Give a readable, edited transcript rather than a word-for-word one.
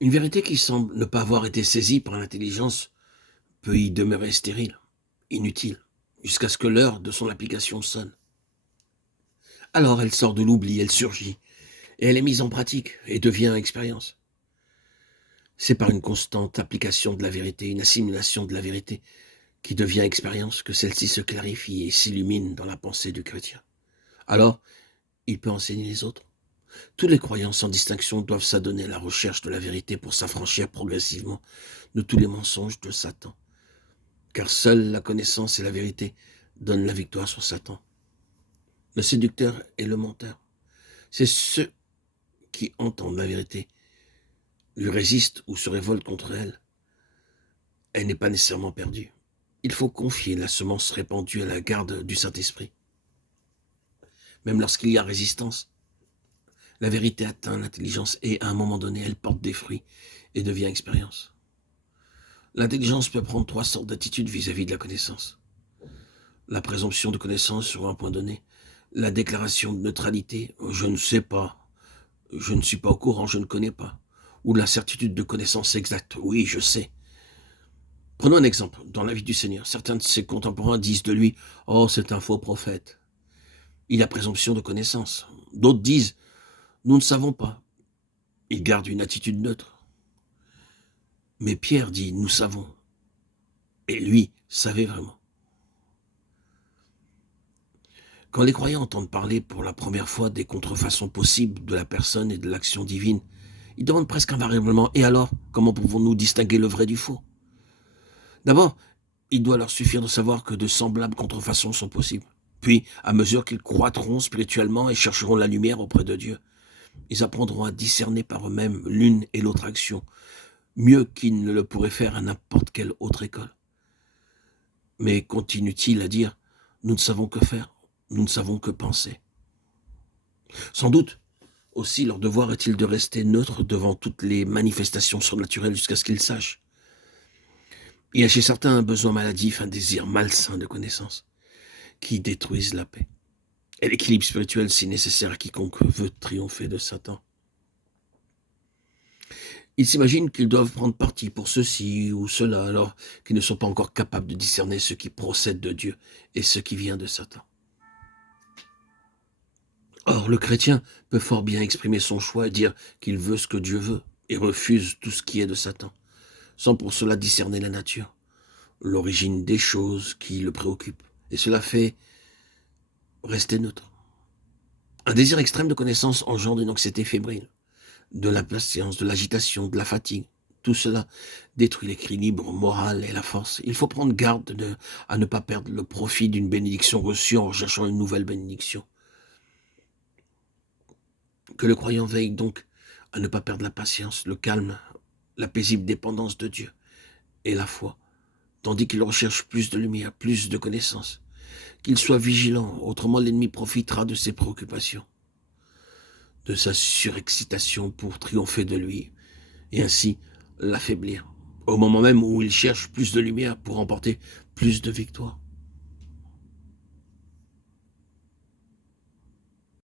Une vérité qui semble ne pas avoir été saisie par l'intelligence peut y demeurer stérile, inutile, jusqu'à ce que l'heure de son application sonne. Alors elle sort de l'oubli, elle surgit, et elle est mise en pratique et devient expérience. C'est par une constante application de la vérité, une assimilation de la vérité, qui devient expérience, que celle-ci se clarifie et s'illumine dans la pensée du chrétien. Alors, il peut enseigner les autres. Tous les croyants sans distinction doivent s'adonner à la recherche de la vérité pour s'affranchir progressivement de tous les mensonges de Satan. Car seule la connaissance et la vérité donnent la victoire sur Satan. Le séducteur et le menteur, c'est ceux qui entendent la vérité, lui résistent ou se révoltent contre elle. Elle n'est pas nécessairement perdue. Il faut confier la semence répandue à la garde du Saint-Esprit. Même lorsqu'il y a résistance, la vérité atteint l'intelligence et, à un moment donné, elle porte des fruits et devient expérience. L'intelligence peut prendre trois sortes d'attitudes vis-à-vis de la connaissance. La présomption de connaissance sur un point donné, la déclaration de neutralité, je ne sais pas, je ne suis pas au courant, je ne connais pas, ou la certitude de connaissance exacte, oui, je sais. Prenons un exemple, dans la vie du Seigneur, certains de ses contemporains disent de lui, oh, c'est un faux prophète. Il a présomption de connaissance. D'autres disent, nous ne savons pas. Il garde une attitude neutre. Mais Pierre dit, nous savons. Et lui savait vraiment. Quand les croyants entendent parler pour la première fois des contrefaçons possibles de la personne et de l'action divine, ils demandent presque invariablement, et alors, comment pouvons-nous distinguer le vrai du faux? D'abord, il doit leur suffire de savoir que de semblables contrefaçons sont possibles. Puis, à mesure qu'ils croîtront spirituellement et chercheront la lumière auprès de Dieu, ils apprendront à discerner par eux-mêmes l'une et l'autre action, mieux qu'ils ne le pourraient faire à n'importe quelle autre école. Mais continue-t-il à dire, nous ne savons que faire, nous ne savons que penser. Sans doute, aussi, leur devoir est-il de rester neutre devant toutes les manifestations surnaturelles jusqu'à ce qu'ils sachent. Il y a chez certains un besoin maladif, un désir malsain de connaissance, qui détruisent la paix. Et l'équilibre spirituel si nécessaire à quiconque veut triompher de Satan. Ils s'imaginent qu'ils doivent prendre parti pour ceci ou cela, alors qu'ils ne sont pas encore capables de discerner ce qui procède de Dieu et ce qui vient de Satan. Or, le chrétien peut fort bien exprimer son choix et dire qu'il veut ce que Dieu veut et refuse tout ce qui est de Satan, sans pour cela discerner la nature, l'origine des choses qui le préoccupent. Et cela fait rester neutre. Un désir extrême de connaissance engendre une anxiété fébrile, de l'impatience, de l'agitation, de la fatigue. Tout cela détruit l'équilibre moral et la force. Il faut prendre garde à ne pas perdre le profit d'une bénédiction reçue en recherchant une nouvelle bénédiction. Que le croyant veille donc à ne pas perdre la patience, le calme, la paisible dépendance de Dieu et la foi, tandis qu'il recherche plus de lumière, plus de connaissances. Qu'il soit vigilant, autrement l'ennemi profitera de ses préoccupations, de sa surexcitation pour triompher de lui, et ainsi l'affaiblir, au moment même où il cherche plus de lumière pour remporter plus de victoires.